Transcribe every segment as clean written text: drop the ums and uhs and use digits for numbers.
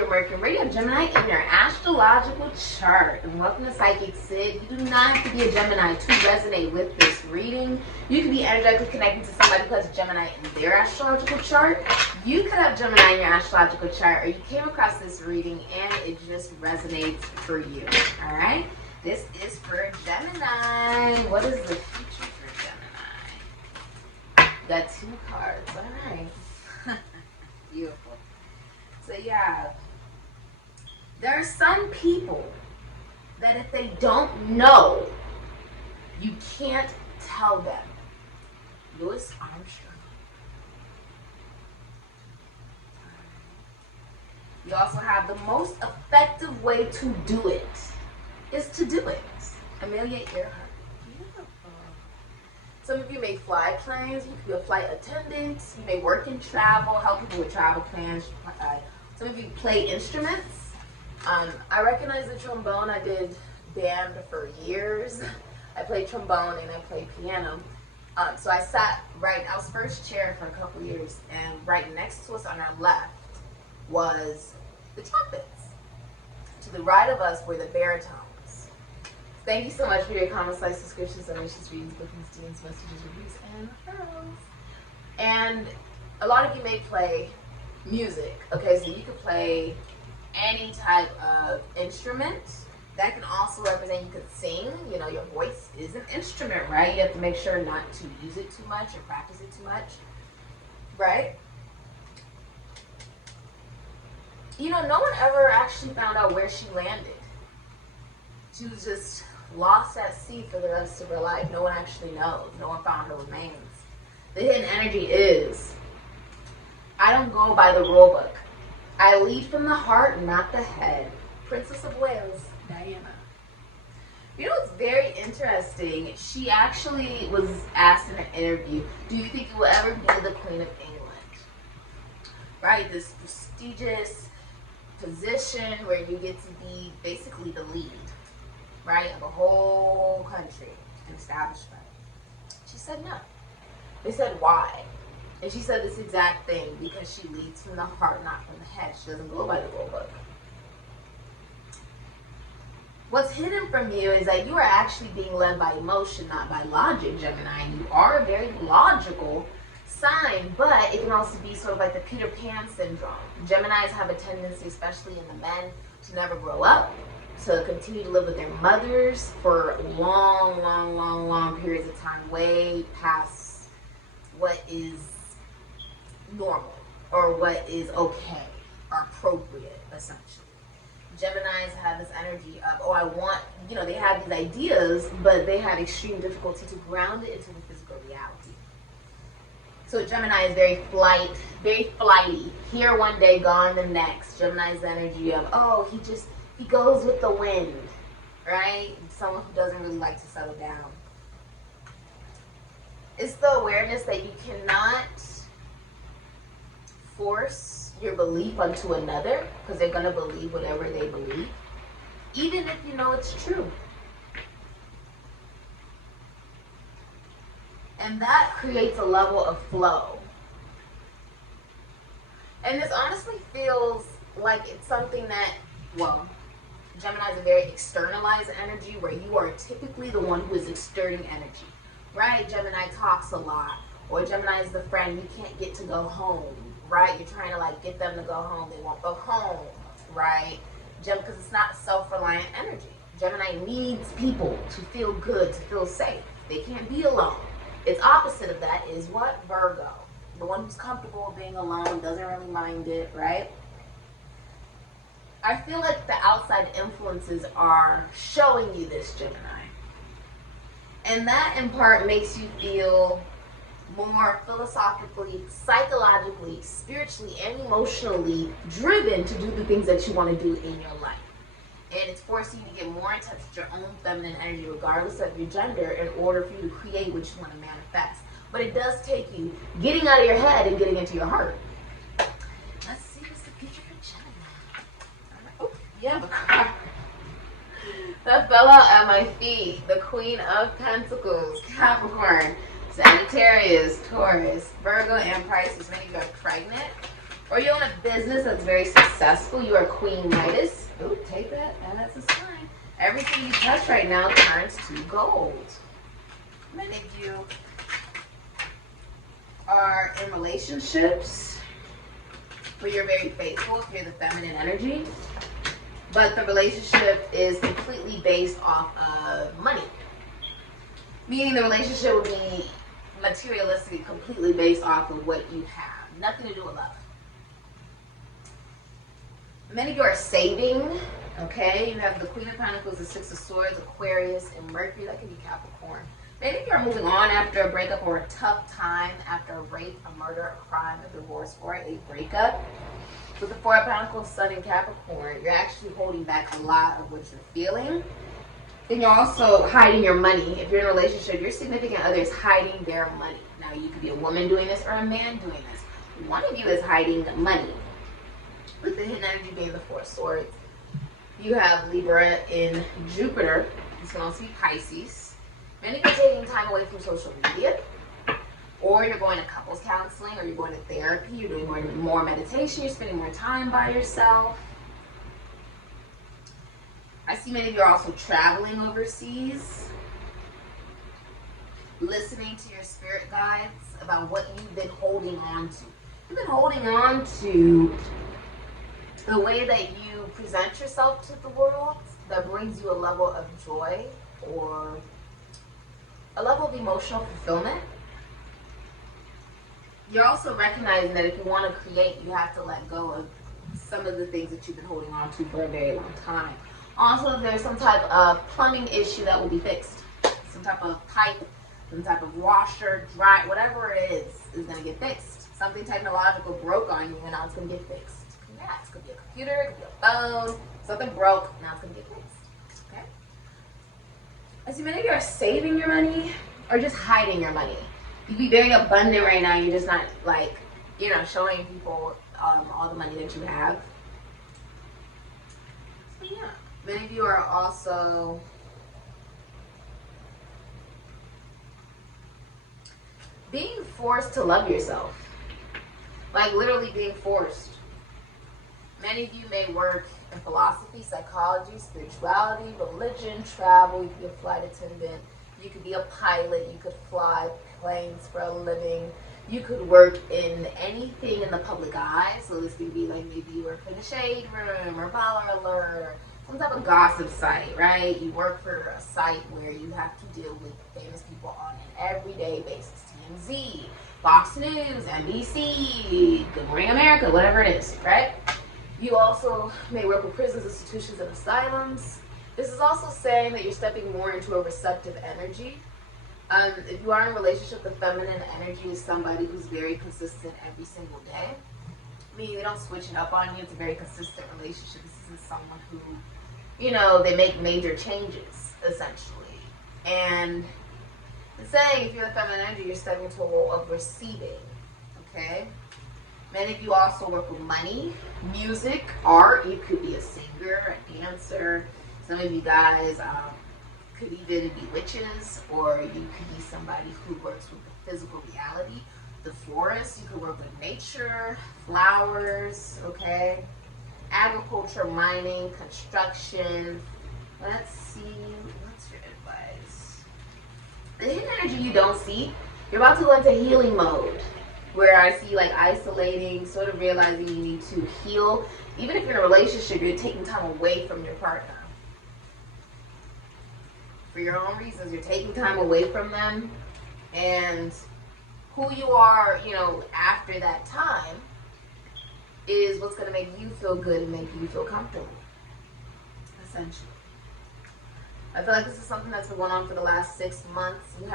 your Mercury Radio Gemini in your astrological chart. And welcome to Sikiksyd. You do not have to be a Gemini to resonate with this reading. You can be energetically connected to somebody who has Gemini in their astrological chart. You could have Gemini in your astrological chart, or you came across this reading and it just resonates for you. Alright? This is for Gemini. What is the future for Gemini? Got 2 cards. Alright. Beautiful. So yeah, there are some people that if they don't know, you can't tell them. Louis Armstrong. You also have the most effective way to do it is to do it. Amelia Earhart. Beautiful. Some of you may fly planes. You could be a flight attendant. You may work and travel, help people with travel plans. Some of you play instruments. I recognize the trombone. I did band for years. I played trombone and I played piano. So I sat right, I was first chair for a couple years, and right next to us on our left was the trumpets. To the right of us were the baritones. Thank you so much for your comments, likes, subscriptions, donations, readings, bookings, DMs, messages, reviews, and referrals. And a lot of you may play music. Okay, so you could play any type of instrument. That can also represent you could sing. You know, your voice is an instrument, right? You have to make sure not to use it too much or practice it too much, right? You know, no one ever actually found out where she landed. She was just lost at sea for the rest of her life. No one actually knows. No one found her remains. The hidden energy is, I don't go by the rule book. I lead from the heart, not the head. Princess of Wales, Diana. You know what's very interesting? She actually was asked in an interview, do you think you will ever be the Queen of England? Right? This prestigious position where you get to be basically the lead, right, of a whole country, an establishment. She said no. They said why? And she said this exact thing, because she leads from the heart, not from the head. She doesn't go by the rule book. What's hidden from you is that you are actually being led by emotion, not by logic, Gemini. You are a very logical sign, but it can also be sort of like the Peter Pan syndrome. Geminis have a tendency, especially in the men, to never grow up, to continue to live with their mothers for long periods of time, way past what is normal or what is okay or appropriate, essentially. Geminis have this energy of, oh, I want, you know, they have these ideas, but they have extreme difficulty to ground it into the physical reality. So Gemini is very flighty. Here one day, gone the next. Gemini's energy of, oh, he goes with the wind, right? Someone who doesn't really like to settle down. It's the awareness that you cannot force your belief onto another, because they're going to believe whatever they believe, even if you know it's true. And that creates a level of flow. And this honestly feels like it's something that, well, Gemini is a very externalized energy where you are typically the one who is exerting energy, right? Gemini talks a lot, or Gemini is the friend you can't get to go home, right? You're trying to like get them to go home. They won't go home, right? Because it's not self-reliant energy. Gemini needs people to feel good, to feel safe. They can't be alone. Its opposite of that is what? Virgo. The one who's comfortable being alone, doesn't really mind it, right? I feel like the outside influences are showing you this, Gemini. And that in part makes you feel more philosophically, psychologically, spiritually, and emotionally driven to do the things that you want to do in your life. And it's forcing you to get more in touch with your own feminine energy, regardless of your gender, in order for you to create what you want to manifest. But it does take you getting out of your head and getting into your heart. Let's see what's the future for Gemini. Oh, you have a card. That fell out at my feet. The Queen of Pentacles, Capricorn, Sagittarius, Taurus, Virgo, and Pisces. Many of you are pregnant. Or you own a business that's very successful. You are Queen Midas. Oh, take that. That's a sign. Everything you touch right now turns to gold. Many of you are in relationships where you're very faithful if you're the feminine energy, but the relationship is completely based off of money. Meaning the relationship will be materialistically completely based off of what you have. Nothing to do with love. Many of you are saving, okay? You have the Queen of Pentacles, the Six of Swords, Aquarius, and Mercury. That could be Capricorn. Many of you are moving on after a breakup or a tough time, after a rape, a murder, a crime, a divorce, or a breakup. With the Four of Pentacles, Sun, and Capricorn, you're actually holding back a lot of what you're feeling. And you're also hiding your money. If you're in a relationship, your significant other is hiding their money. Now, you could be a woman doing this or a man doing this. One of you is hiding money. With the hidden energy being the Four of Swords, you have Libra in Jupiter. It's going to be Pisces. Many of you are taking time away from social media, or you're going to couples counseling, or you're going to therapy, you're doing more meditation, you're spending more time by yourself. I see many of you are also traveling overseas, listening to your spirit guides about what you've been holding on to. You've been holding on to the way that you present yourself to the world that brings you a level of joy or a level of emotional fulfillment. You're also recognizing that if you want to create, you have to let go of some of the things that you've been holding on to for a very long time. Also, there's some type of plumbing issue that will be fixed. Some type of pipe, some type of washer, dry, whatever it is going to get fixed. Something technological broke on you and now it's going to get fixed. Yeah, it's going to be a computer, it could be a phone, something broke, now it's going to get fixed. Okay? I see many of you are saving your money or just hiding your money. You can be very abundant right now, you're just not like, showing people all the money that you have. So yeah, many of you are also being forced to love yourself. Like literally being forced. Many of you may work in philosophy, psychology, spirituality, religion, travel. You could be a flight attendant. You could be a pilot. You could fly planes for a living. You could work in anything in the public eye. So this could be like maybe you work for the Shade Room or Baller Alert or some type of gossip site, right? You work for a site where you have to deal with famous people on an everyday basis. TMZ, Fox News, NBC, Good Morning America, whatever it is, right? You also may work with prisons, institutions, and asylums. This is also saying that you're stepping more into a receptive energy. If you are in a relationship, the feminine energy is somebody who's very consistent every single day. Meaning they don't switch it up on you. It's a very consistent relationship. This isn't someone who, they make major changes, essentially. And it's saying if you're the feminine energy, you're stepping into a role of receiving, okay? Many of you also work with money, music, art. You could be a singer, a dancer. Some of you guys could even be witches, or you could be somebody who works with the physical reality, the forest. You could work with nature, flowers, okay? Agriculture, mining, construction. Let's see, what's your advice? The hidden energy you don't see, you're about to go into healing mode. Where I see like isolating, sort of realizing you need to heal. Even if you're in a relationship, you're taking time away from your partner. For your own reasons, you're taking time away from them. And who you are, after that time is what's going to make you feel good and make you feel comfortable. Essentially. I feel like this is something that's been going on for the last 6 months. You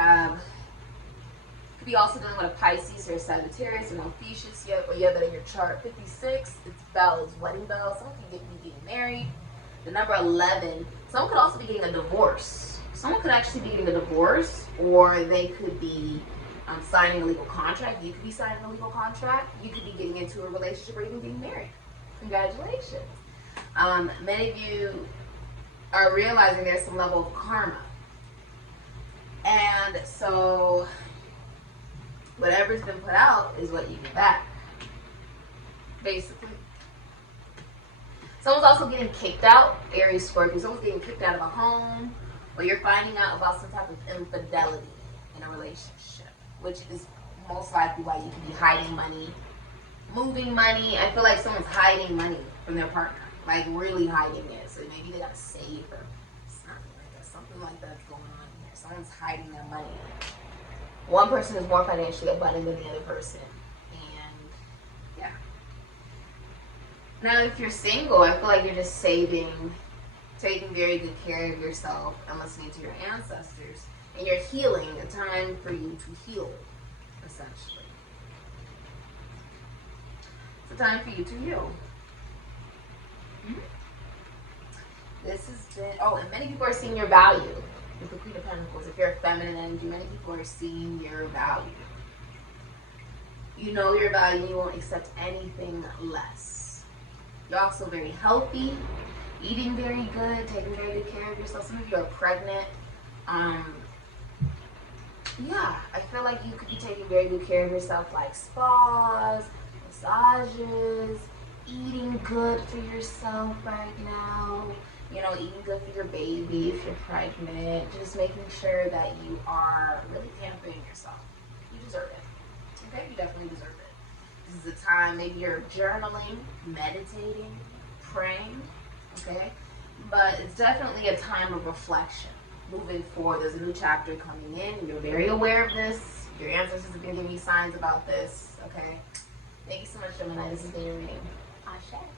could be also dealing with a Pisces or a Sagittarius or an Ophiuchus, or you have that in your chart. 56, it's bells, wedding bells. Someone could be getting married. The number 11, someone could also be getting a divorce. Someone could actually be getting a divorce, or they could be signing a legal contract. You could be signing a legal contract. You could be getting into a relationship or even getting married. Congratulations. Many of you are realizing there's some level of karma. And so whatever's been put out is what you get back. basically. Someone's also getting kicked out, Aries, Scorpio. Someone's getting kicked out of a home, or you're finding out about some type of infidelity in a relationship, which is most likely why you could be hiding money, moving money. I feel like someone's hiding money from their partner, like really hiding it. So maybe they gotta save or something like that's going on here. Someone's hiding their money. One person is more financially abundant than the other person, and yeah. Now, if you're single, I feel like you're just saving, taking very good care of yourself, and listening to your ancestors, and you're healing. A time for you to heal, essentially. It's a time for you to heal. This has been, oh, and many people are seeing your value with the Queen of Pentacles. If you're a feminine energy, many people are seeing your value. You know your value, you won't accept anything less. You're also very healthy, eating very good, taking very good care of yourself. Some of you are pregnant. Yeah, I feel like you could be taking very good care of yourself, like spas, massages, eating good for yourself right now. You know, eating good for your baby if you're pregnant. Just making sure that you are really pampering yourself. You deserve it. Okay? You definitely deserve it. This is a time, maybe you're journaling, meditating, praying. Okay? But it's definitely a time of reflection. Moving forward, there's a new chapter coming in. You're very aware of this. Your ancestors have been giving you signs about this. Okay? Thank you so much, Gemini. This has been your reading. CASHAPP.